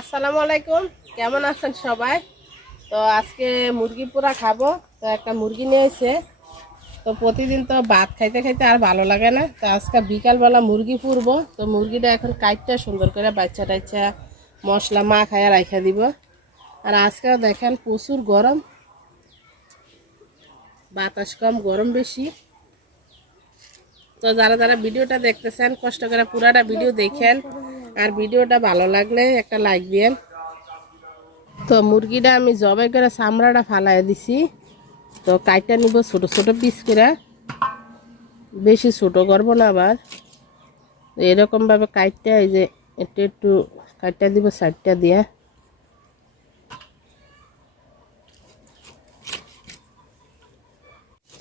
আসসালামু আলাইকুম। কেমন আছেন সবাই? তো আজকে মুরগি পুরা খাব। তো একটা মুরগি নিয়ে এসে, তো প্রতিদিন তো ভাত খাইতে খাইতে আর ভালো লাগে না। তো আজকে বিকালবেলা মুরগি পুরবো তো মুরগিটা এখন কাটতে সুন্দর করে বাচ্চা টাচ্চা মশলা মা খাইয়া রাখা দিব। আর আজকে দেখেন প্রচুর গরম। বাতাস কম, গরম বেশি। তো যারা যারা ভিডিওটা দেখতেছেন, কষ্ট করে পুরাটা ভিডিও দেখেন। আর ভিডিওটা ভালো লাগলে একটা লাইক দিয়েন। তো মুরগিটা আমি জবাই করে চামড়াটা ফালাই দিছি। তো কাইটা নিব ছোট ছোট পিস করে। বেশি ছোট করব না আবার। এরকমভাবে কাইটটা এই যে একটু একটু কাইটটা দিব সাইডটা দিয়ে।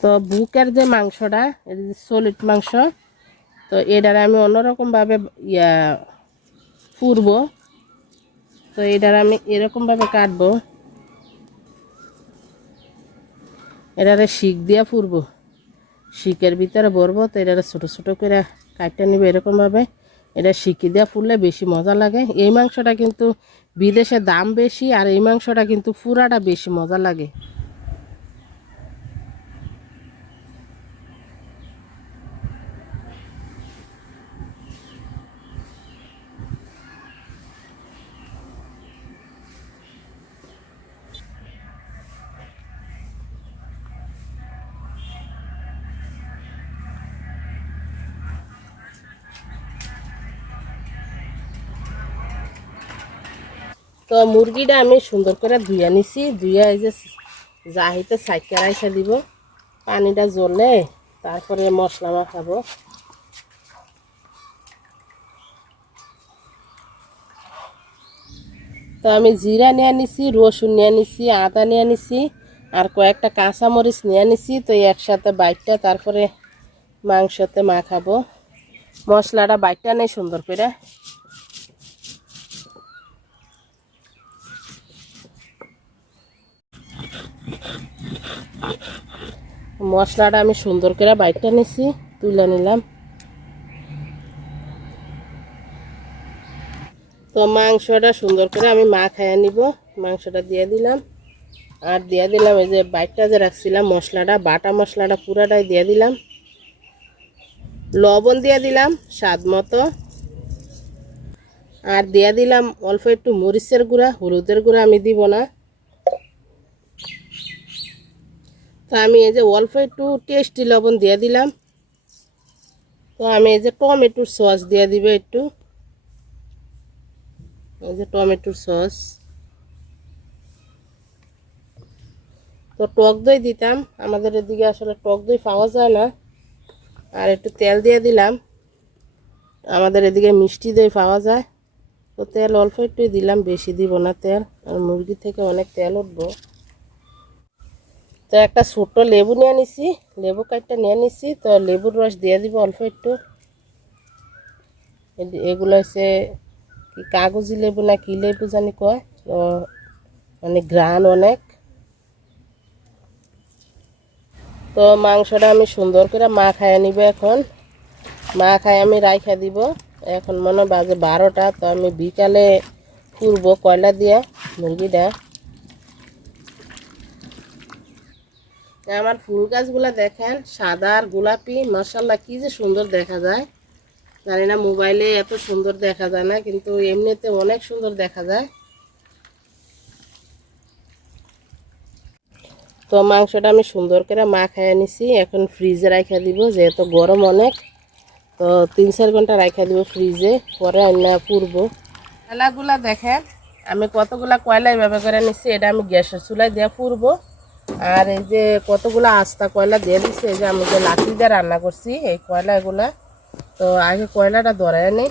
তো বুকের যে মাংসটা সলিড মাংস, তো এটার আমি অন্যরকমভাবে ইয়া পুরব। তো এটার আমি এরকমভাবে কাটবো। এটারে শিক দিয়া পুরব। শিকের ভিতরে ভরবো, তো এটারে ছোটো ছোটো করে কাটতে নিবে এরকমভাবে এটা শিকি দেওয়া ফুললে বেশি মজা লাগে। এই মাংসটা কিন্তু বিদেশে দাম বেশি, আর এই মাংসটা কিন্তু পুরাটা বেশি মজা লাগে। তো মুরগিটা আমি সুন্দর করে ধুইয়া নিছি ধুইয়া এই যে জাহিতে সাইকে রাইসা দিব। পানিটা জ্বলে তারপরে মশলা মাখাবো। তো আমি জিরা নিয়ে নিছি, রসুন নিয়ে নিছি, আদা নিয়ে নিছি, আর কয়েকটা কাঁচামরিচ নিয়ে নিছি, তো একসাথে বাইটটা তারপরে মাংসতে মাখাবো। মশলাটা বাইটটা নেই সুন্দর করে। মশলাটা আমি সুন্দর করে বাইকটা নিছি, তুলে নিলাম। তো মাংসটা সুন্দর করে আমি মা খাইয়া নিব, মাংসটা দিয়ে দিলাম। আর দিয়ে দিলাম এই যে বাইকটা যে রাখছিলাম, মশলাটা, বাটা মশলাটা পুরাটাই দিয়ে দিলাম। লবণ দিয়ে দিলাম স্বাদ মতো। আর দিয়ে দিলাম অল্প একটু মরিচের গুঁড়া, হলুদের গুঁড়া আমি দিব না। তো আমি এই যে অল্প একটু টেস্টি লবণ দিয়ে দিলাম। তো আমি এই যে টমেটোর সস দিয়ে দিব একটু। এই যে টমেটোর সস তো টক দই দিতাম। আমাদের এদিকে আসলে টক দই পাওয়া যায় না। আর একটু তেল দিয়ে দিলাম। আমাদের এদিকে মিষ্টি দই পাওয়া যায়। তো তেল অল্প একটুই দিলাম, বেশি দিব না তেল। আর মুরগি থেকে অনেক তেল উঠবো। তো একটা ছোট লেবু নিয়ে নিছি লেবু কাঠটা নিয়ে নিছি তো লেবুর রস দিয়ে দিব অল্প একটু। এগুলো হচ্ছে কি কাগজি লেবু না কি লেবু জানি কয়, তো মানে গ্রান অনেক। তো মাংসটা আমি সুন্দর করে মা খাইয়ে নিব এখন। মা খাই আমি রাইখা দিব। এখন মনে বাজে বারোটা, তো আমি বিকালে ফুরবো কয়লা দিয়ে, মুরগিটা। আমার ফুল গাছগুলা দেখেন, সাদা আর গোলাপি মাসাল্লাহ কি যে সুন্দর দেখা যায়। জানি না, মোবাইলে এত সুন্দর দেখা যায় না, কিন্তু এমনিতে অনেক সুন্দর দেখা যায়। তো মাংসটা আমি সুন্দর করে মা খাইয়ে নিছি, এখন ফ্রিজে রাখা দিব, যেহেতু গরম অনেক। তো তিন চার ঘণ্টা রাখা দিব ফ্রিজে, পরে আন্না পুরবো। কয়লাগুলা দেখেন, আমি কতগুলা কয়লা এভাবে করে নিচ্ছি এটা আমি গ্যাসের চুলায় দিয়ে পুরবো। আর এই যে কতগুলা আস্তা কয়লা দিয়ে দিচ্ছে এই যে আমি যে লাঠি দিয়ে রান্না করছি, এই কয়লা তো আগে কয়লাটা ধরায় নেই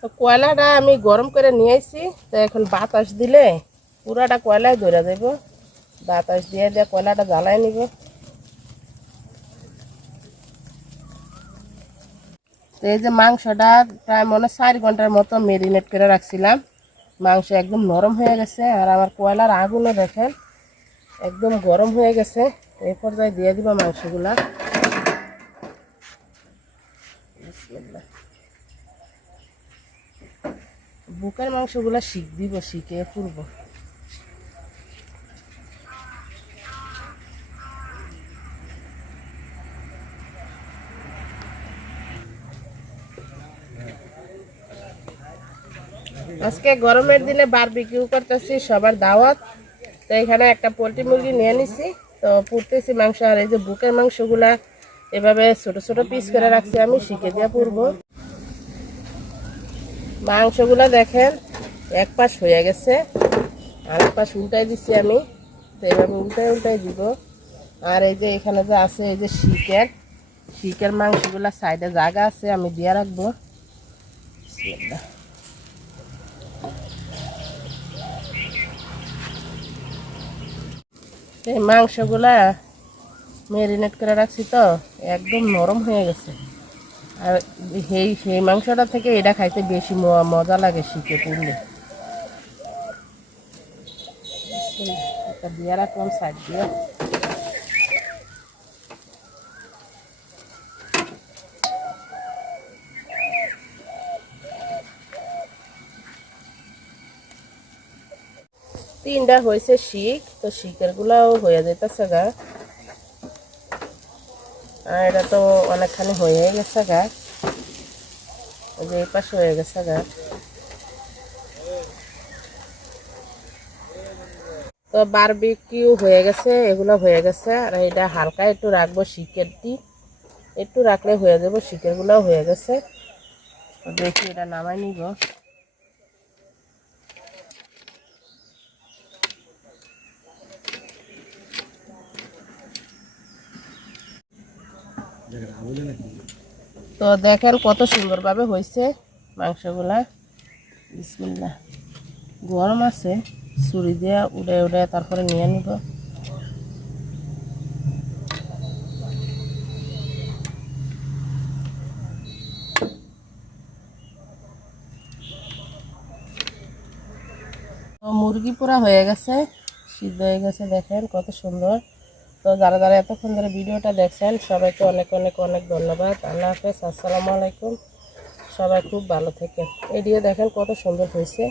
তো কয়লাটা আমি গরম করে নিয়ে আসছি তো এখন বাতাস দিলে পুরাটা কয়লায় ধরে দেব। বাতাস দিয়ে দিয়ে কয়লাটা জ্বালায় নিব। এই যে মাংসটা প্রায় মনে চার ঘণ্টার মতো মেরিনেট করে রাখছিলাম। মাংস একদম নরম হয়ে গেছে আর আমার কয়লার আগুনও দেখেন, একদম গরম হয়ে গেছে। এই পর্যায়ে দিয়ে দিব মাংসগুলা। বুকের মাংসগুলা শিখ দিব শিখে ফুরবো। আজকে গরমের দিনে বারবিকিউ করতেছি, সবার দাওয়াত। তো এখানে একটা পোলট্রি মুরগি নিয়ে নিছি। তো পুড়তেছি মাংস, আর এই যে বুকের মাংসগুলা এভাবে ছোট ছোট পিস করে রাখছি আমি, শিখে দিয়ে পুরবো মাংসগুলা দেখেন, এক পাশ হয়ে গেছে আর এক পাশ উল্টাই দিচ্ছি আমি। তো এভাবে উল্টাই উল্টাই দিব। আর এই যে এখানে যে আছে, এই যে শিকের শিকের মাংসগুলা সাইডে জায়গা আছে, আমি দিয়ে রাখব। এই মাংসগুলা ম্যারিনেট করে রাখছি তো, একদম নরম হয়ে গেছে। আর সেই সেই মাংসটা থেকে এটা খাইতে বেশি মজা লাগে শীতে পুড়লে তিনটা হয়েছে শিখ তো শিখের গুলাও হয়ে যেতেছে গা। আর এটা তো অনেকখানি হয়ে গেছে গা। যে এই পাশে হয়ে গেছে গা। তো বারবিকিউ হয়ে গেছে, এগুলো হয়ে গেছে। আর এটা হালকা একটু রাখব শিকের দি একটু রাখলে হয়ে যাব শিকের গুলাও হয়ে গেছে। দেখি এটা নামাই নিব। তো দেখেন কত সুন্দরভাবে হয়েছে মাংসগুলা। বিসমিল্লা গরম আছে, ছুরি দিয়ে উড়ে উড়ে তারপরে নিয়ে নিব। মুরগি পুরা হয়ে গেছে, সিদ্ধ হয়ে গেছে, দেখেন কত সুন্দর। তো যারা যারা এতক্ষণ ধরে ভিডিওটা দেখছেন, সবাইকে অনেক অনেক অনেক ধন্যবাদ। আল্লাহ হাফেজ, আসসালামু আলাইকুম। সবাই খুব ভালো থেকে দিয়ে দেখেন কত সুন্দর হয়েছে।